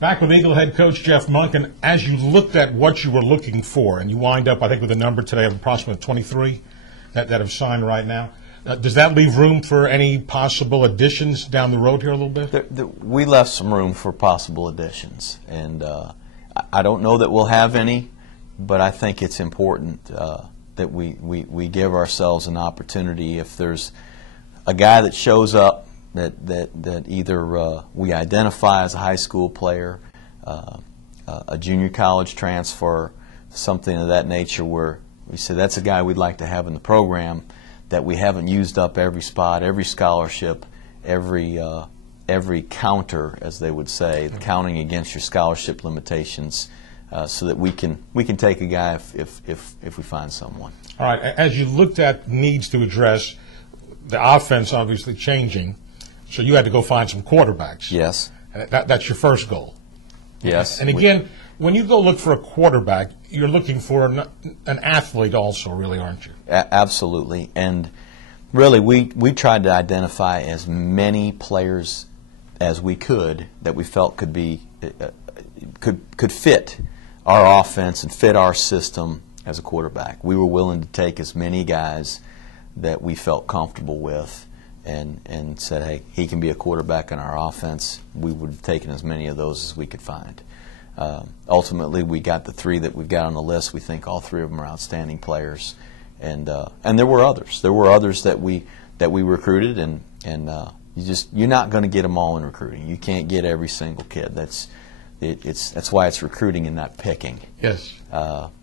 Back with Eagle head coach Jeff Monken. As you looked at what you were looking for, and you wind up, I think, with a number today of approximately 23 that have signed right now, does that leave room for any possible additions down the road here a little bit? We left some room for possible additions, and I don't know that we'll have any, but I think it's important that we give ourselves an opportunity. If there's a guy that shows up that either we identify as a high school player, a junior college transfer, something of that nature, where we say that's a guy we'd like to have in the program, that we haven't used up every spot, every scholarship, every counter, as they would say, counting against your scholarship limitations, so that we can take a guy if we find someone. All right. As you looked at needs to address, the offense obviously changing, so you had to go find some quarterbacks. Yes. That's your first goal. Yes. And again, when you go look for a quarterback, you're looking for an athlete also, really, aren't you? Absolutely. And really, we tried to identify as many players as we could that we felt could be could fit our offense and fit our system as a quarterback. We were willing to take as many guys that we felt comfortable with and said, hey, he can be a quarterback in our offense. We would have taken as many of those as we could find. Ultimately, we got the three that we've got on the list. We think all three of them are outstanding players, and there were others. There were others that we recruited, and you're not going to get them all in recruiting. You can't get every single kid. That's why it's recruiting and not picking. Yes.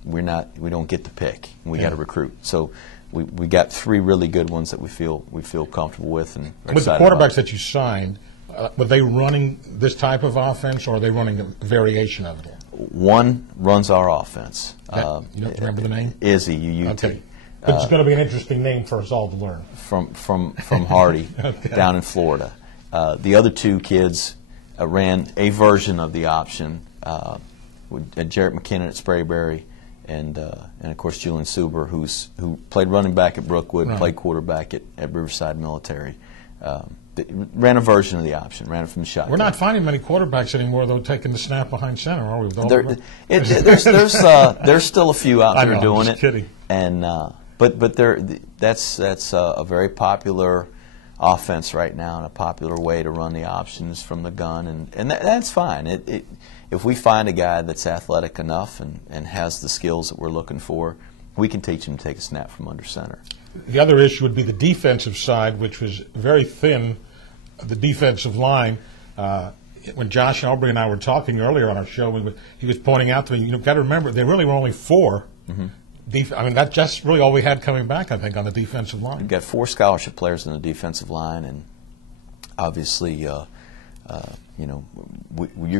We don't get to pick. We got to recruit. So we got three really good ones that we feel comfortable with and with the quarterbacks that you signed. Were they running this type of offense, or are they running a variation of it? One runs our offense. You don't remember the name? Izzy, UUT. Okay. But it's going to be an interesting name for us all to learn. From Hardy, okay, down in Florida. The other two kids ran a version of the option. Jarrett McKinnon at Sprayberry, and of course Julian Suber, who played running back at Brookwood, right, played quarterback at Riverside Military. Ran a version of the option, ran it from the shotgun. We're not finding many quarterbacks anymore, though, taking the snap behind center, are we? There's still a few out there doing it. Kidding. And but that's a very popular offense right now, and a popular way to run the options from the gun, and that's fine. If we find a guy that's athletic enough and has the skills that we're looking for, we can teach him to take a snap from under center. The other issue would be the defensive side, which was very thin. The defensive line. When Josh, Aubrey, and I were talking earlier on our show, he was pointing out to me, you've got to remember, there really were only four. Mm-hmm. I mean, that's just really all we had coming back, I think, on the defensive line. We've got 4 scholarship players in the defensive line, and obviously, you're going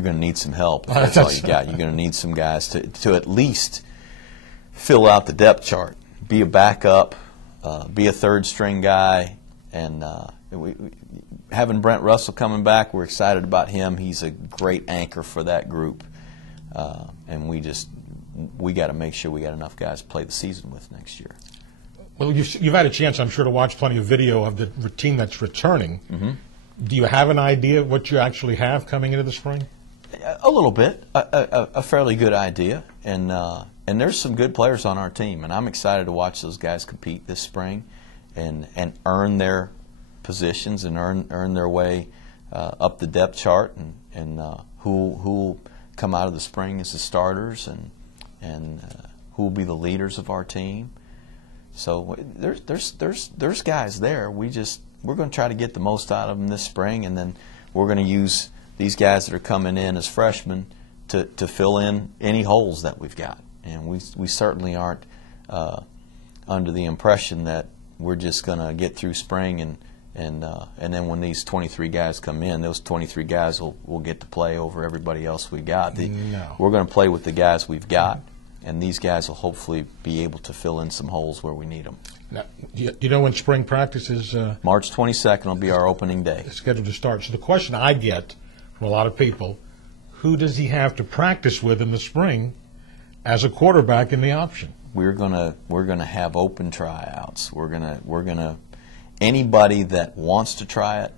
to need some help. That's all you got. You're going to need some guys to at least fill out the depth chart, be a backup, be a third-string guy, and having Brent Russell coming back, we're excited about him. He's a great anchor for that group, and we got to make sure we got enough guys to play the season with next year. Well, you've had a chance, I'm sure, to watch plenty of video of the team that's returning. Mm-hmm. Do you have an idea of what you actually have coming into the spring? A little bit, a fairly good idea, and there's some good players on our team, and I'm excited to watch those guys compete this spring, and earn their positions and earn their way up the depth chart, and who come out of the spring as the starters, and who will be the leaders of our team. So there's guys there. We're going to try to get the most out of them this spring, and then we're going to use these guys that are coming in as freshmen to fill in any holes that we've got. And we certainly aren't under the impression that we're just going to get through spring and then when these 23 guys come in, those 23 guys will get to play over everybody else we got. No. We're going to play with the guys we've got, and these guys will hopefully be able to fill in some holes where we need them. Now, do you know when spring practice is? March 22nd will be our opening day. Scheduled to start. So the question I get from a lot of people, who does he have to practice with in the spring as a quarterback in the option? We're gonna have open tryouts. We're gonna anybody that wants to try it,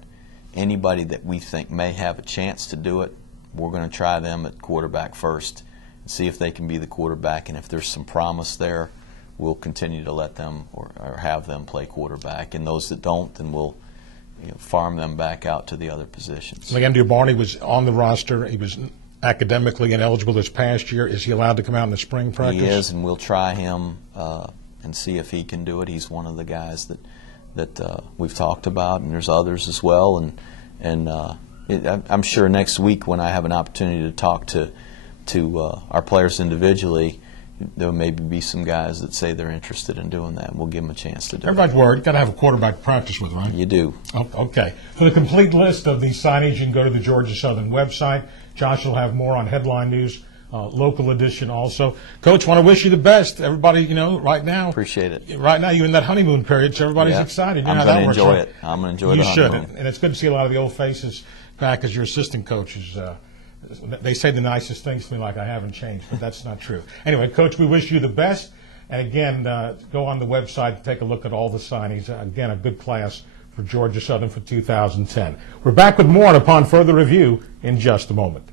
anybody that we think may have a chance to do it, we're going to try them at quarterback first and see if they can be the quarterback. And if there's some promise there, we'll continue to let them or have them play quarterback. And those that don't, then we'll farm them back out to the other positions. Leandro Barney was on the roster. He was academically ineligible this past year. Is he allowed to come out in the spring practice? He is, and we'll try him and see if he can do it. He's one of the guys that we've talked about, and there's others as well. And I'm sure next week when I have an opportunity to talk to our players individually, there maybe be some guys that say they're interested in doing that. We'll give them a chance to do it. Everybody's worried. Got to have a quarterback to practice with, right? You do. Oh, okay. For the complete list of these signings, you can go to the Georgia Southern website. Josh will have more on Headline News, local edition also. Coach, want to wish you the best. Everybody, right now. Appreciate it. Right now, you're in that honeymoon period, so everybody's excited. I'm going to enjoy it. I'm going to enjoy the honeymoon. You should. And it's good to see a lot of the old faces back as your assistant coaches. They say the nicest things to me, like I haven't changed, but that's not true. Anyway, Coach, we wish you the best. And again, go on the website and take a look at all the signings. Again, a good class for Georgia Southern for 2010. We're back with more, and upon further review in just a moment.